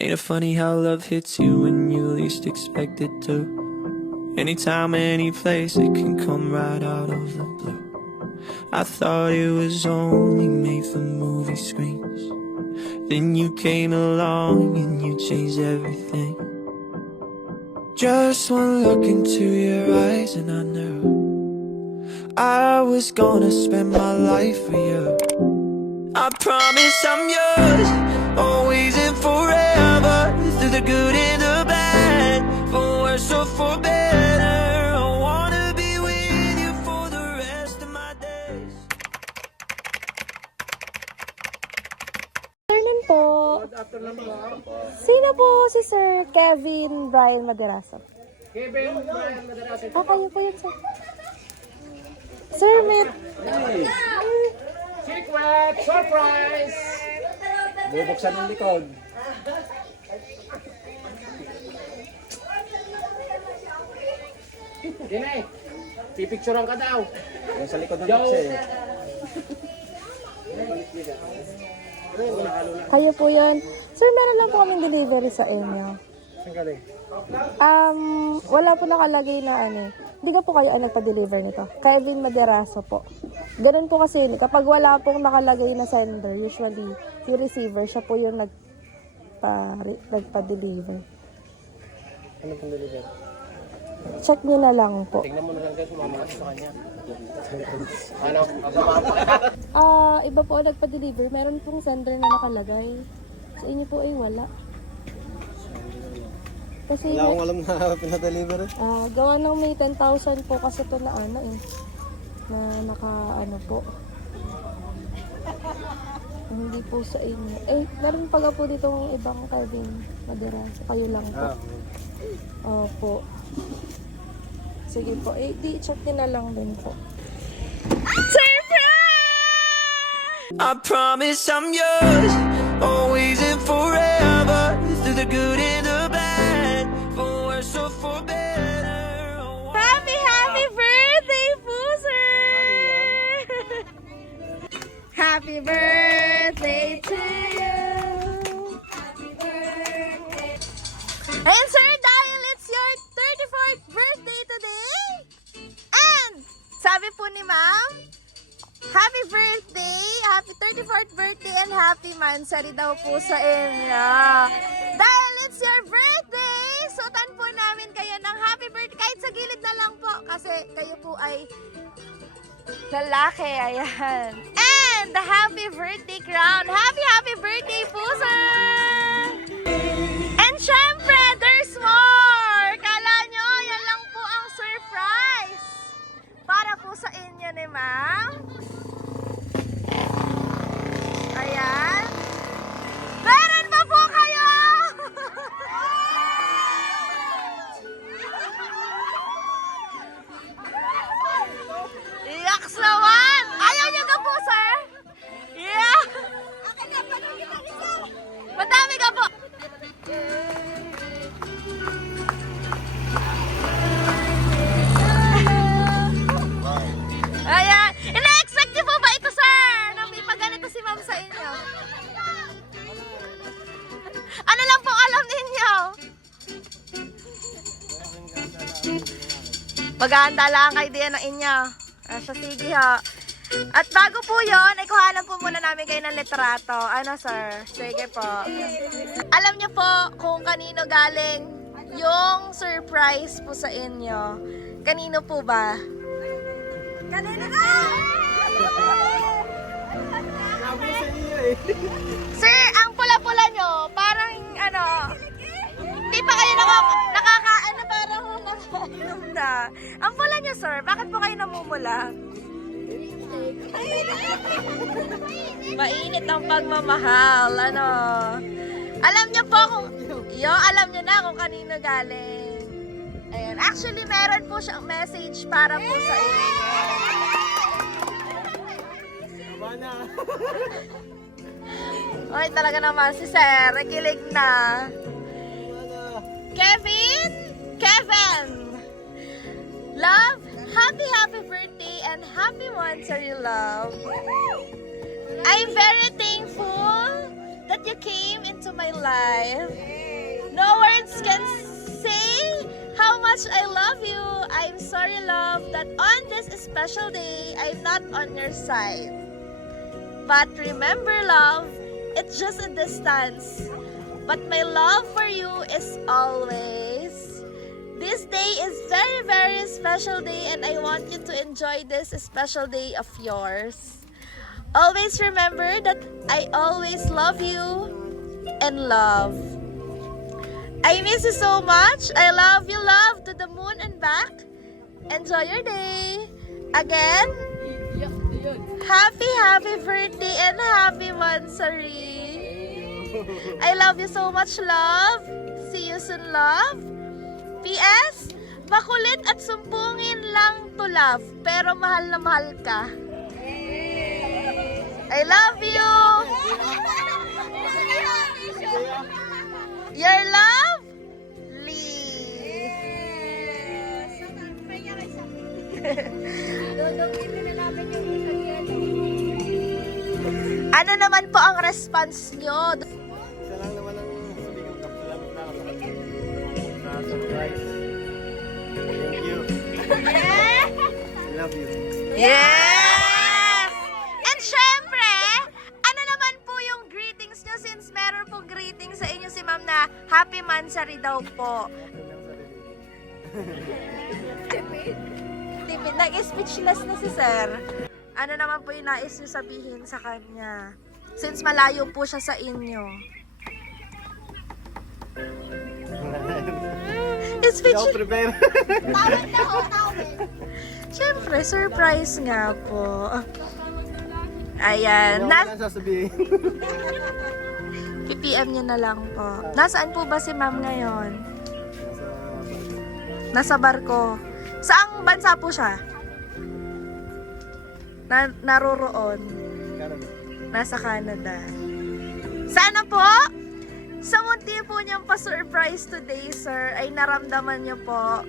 Ain't it funny how love hits you when you least expect it to? Anytime, any place, it can come right out of the blue. I thought it was only made for movie screens. Then you came along and you changed everything. Just one look into your eyes and I knew I was gonna spend my life with you. I promise I'm yours, always and forever. Through the good and the bad, for worse or for better. I wanna be with you for the rest of my days. Afternoon po. Sino po si Sir Kevin Brian Maderaso? Kevin Brian Maderaso. Kayo po yun, sir. Sir, Met. Secret surprise! Bubuksan ng likod. Gine, pipicturean ka daw. Yung sa likod ng taxi. Kayo po yun. Sir, meron lang po kaming delivery sa inyo. Saan galing? Wala po nakalagay na ano. Hindi ka po kayo ay nagpa-deliver nito. Kevin Maderaso po. Ganun po kasi yun. Kapag wala pong nakalagay na sender, usually yung receiver, siya po yung nagpa-deliver. Ano pong deliver? Check nyo na lang po. Tingnan mo na lang guys, sumama kasi sa kanya. Ano? Iba po nagpa-deliver. Meron pong sender na nakalagay. Sa inyo po ay wala. Kasi Wala akong alam na pinadeliver. gawa ng may 10,000 po kasi ito na ano eh. Na naka ano po. Hindi po sa inyo. Meron pa po ditong ibang Kevin Maderaso. Kayo lang po. Opo. Sige po. Di-check nyo na lang din po. I promise I'm yours, always and forever. Through the good and the bad, for worse or for better. Happy birthday po, sir! Happy birthday to you! Happy birthday! And sir, dahil it's your 34th birthday today, and sabi po ni ma'am, happy birthday! Happy 34th birthday and happy mansari daw po sa inyo. Dahil it's your birthday, sutan po namin kayo ng happy birthday. Kahit sa gilid na lang po kasi kayo po ay lalaki. Ayan. And the happy birthday crown. Happy birthday po, sir! And syempre, there's more! Kala nyo, yan lang po ang surprise para po sa inyo ni ma'am. Ayan. Meron pa po kayo! Yaks naman! Ayaw nyo ka po, sir? Yeah! Madami ka po! Ayan. Ina-expect niyo po ba ito, sir? Na may pagganito si ma'am sa inyo? Ano lang po alam ninyo? Maghahanda lang kayo din ng inyo. Sige ha. At bago po yun, ay kuhanan po muna namin kayo ng litrato. Ano, sir? Sige po. Alam niyo po kung kanino galing yung surprise po sa inyo. Kanino po ba? Kanino ka? Sir, ang pula-pula nyo, parang ano, hindi pa kayo nakakaano, parang nakainom na. Ang pula nyo, sir, bakit po kayo namumula? Mainit ang pagmamahal, ano. Alam nyo po kung, alam nyo na kung kanino galing. Ayan, actually meron po siyang message para po sa inyo. Ay, talaga naman si Sir, nakilig na. Kevin, love, happy birthday and happy monthsary, love. I'm very thankful that you came into my life. No words can say how much I love you. I'm sorry, love, that on this special day, I'm not on your side. But remember, love, it's just a distance. But my love for you is always. This day is very, very special day, and I want you to enjoy this special day of yours. Always remember that I always love you and love. I miss you so much. I love you, love, to the moon and back. Enjoy your day. Again, happy birthday and happy Mansari. I love you so much, love. See you soon, love. P.S. Makulit at sumpungin lang to love, pero mahal na mahal ka. I love you. Your love, Lee. Ano naman po ang response nyo? Isa lang naman ang sabihin ko, salamat na ako sa surprise. Thank you. I love you. Yes! And syempre, ano naman po yung greetings nyo since meron pong greetings sa inyo si ma'am na Happy Mansari daw po. Tipid, nag-speechless na si sir. Ano naman po yung nais nyo sabihin sa kanya? Since malayo po siya sa inyo. Speech. Ikaw prepare. Siyempre, surprise nga po. Ayan. Wala na sasabihin. PPM niyo na lang po. Nasaan po ba si ma'am ngayon? Nasa barko. Saang bansa po siya? Naroroon. Nasa Canada. Sana po, sa munti po niyang pa-surprise today, sir, ay naramdaman niyo po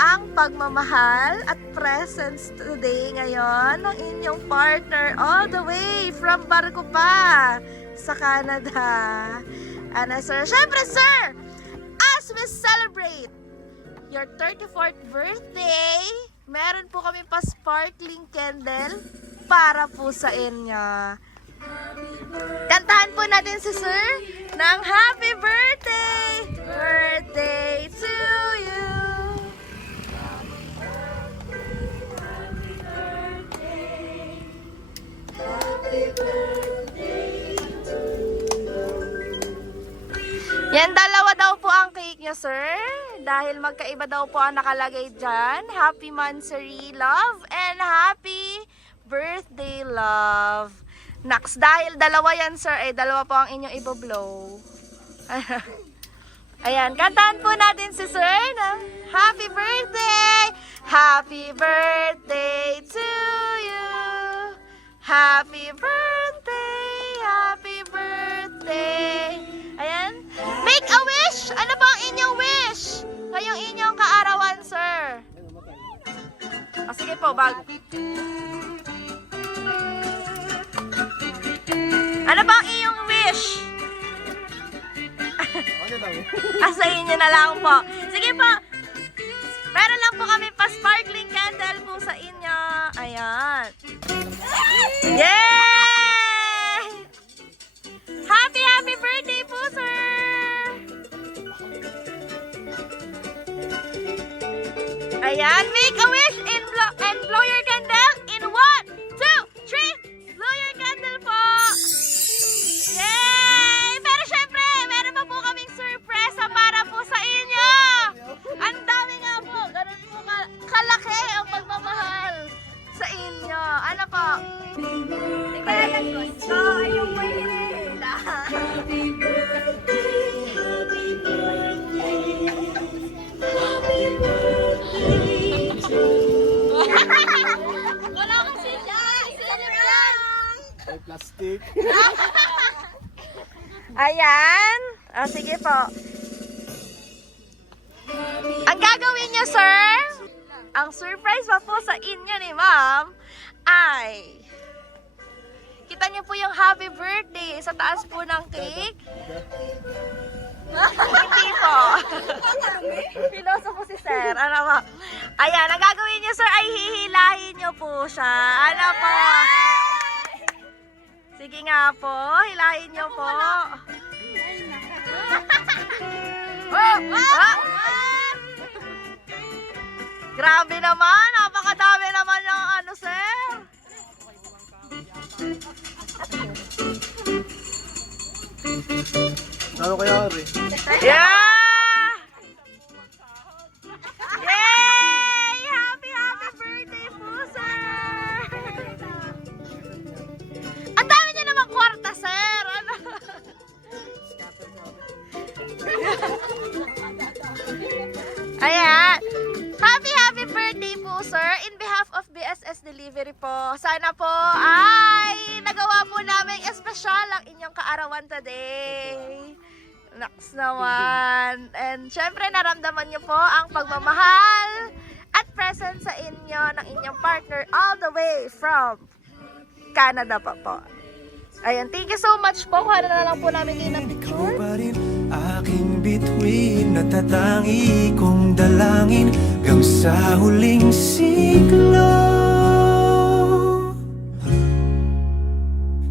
ang pagmamahal at presence today ngayon ng inyong partner all the way from barko pa sa Canada. Ano, sir? Siyempre, sir, as we celebrate your 34th birthday, meron po kami pa sparkling candle para po sa inyo. Kantahan po natin si sir ng happy birthday! Birthday to you! Yan, dalawa daw po ang cake niya, sir. Dahil magkaiba daw po ang nakalagay dyan. Happy Mansari, love, and happy birthday, love. Next, dahil dalawa yan, sir, dalawa po ang inyong iboblow. Ayan, kantahan po natin si sir ng happy birthday! Happy birthday to you! Happy birthday! Happy birthday! Ayan. Make a wish! Ano po ang inyong wish? Ngayong inyong kaarawan, sir. O, sige po, Ano ba ang iyong wish? Sa inyo na lang po. Sige po. Meron lang po kami pa sparkling candle po sa inyo. Ayan. Yay! Happy birthday po, sir! Ayan, make a wish and blow your candle in 1, 2, 3. Blow your candle po. Yay! Pero syempre, meron pa po kaming surpresa para po sa inyo. Ang dami nga po. Ganun po kalaki ang pagmamahal sa inyo. Ano po? Kaya yan po. So, ayun po yung happy birthday, happy birthday, happy birthday to you. Wala kasi siya. Sino lang? Ay, plastic. Ayan. O, sige po. Ang gagawin niyo, sir, ang surprise pa po sa inyo ni ma'am ay Kita niyo po yung happy birthday sa taas po ng cake. Hindi po. Piloso po si sir. Ano po? Ayan, ang gagawin niyo sir ay hihilahin niyo po siya. Ano po? Sige nga po, hilahin niyo po. Grabe naman, napakadami naman yung ano sir. Ano kaya, Ari? Yeah! Yay! Happy birthday po, sir! Ang dami niyo naman kwarta, sir! Ano? Ayan. Happy birthday po, sir. In behalf of BSS Delivery po, sana po ay nagawa po namin espesyal ang inyong kaarawan today. Naks naman. And syempre, naramdaman niyo po ang pagmamahal at present sa inyo ng inyong partner all the way from Canada pa po. Ayun, thank you so much po. Kuha na lang po namin kayo ng Ikaw picture. pa rin aking bituin, natatangi kong dalangin hanggang sa huling siglo.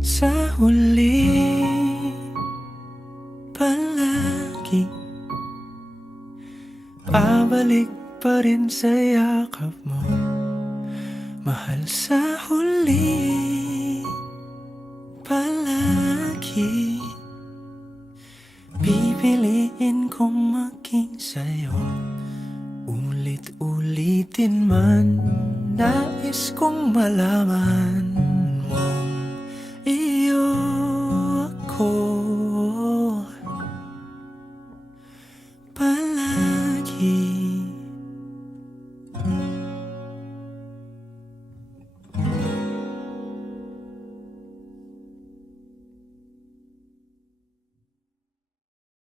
Sa huli palagi pabalik pa rin sa yakap mo, mahal. Sa huli palagi pipiliin kong maging sa'yo. Ulit-ulitin man, nais kong malaman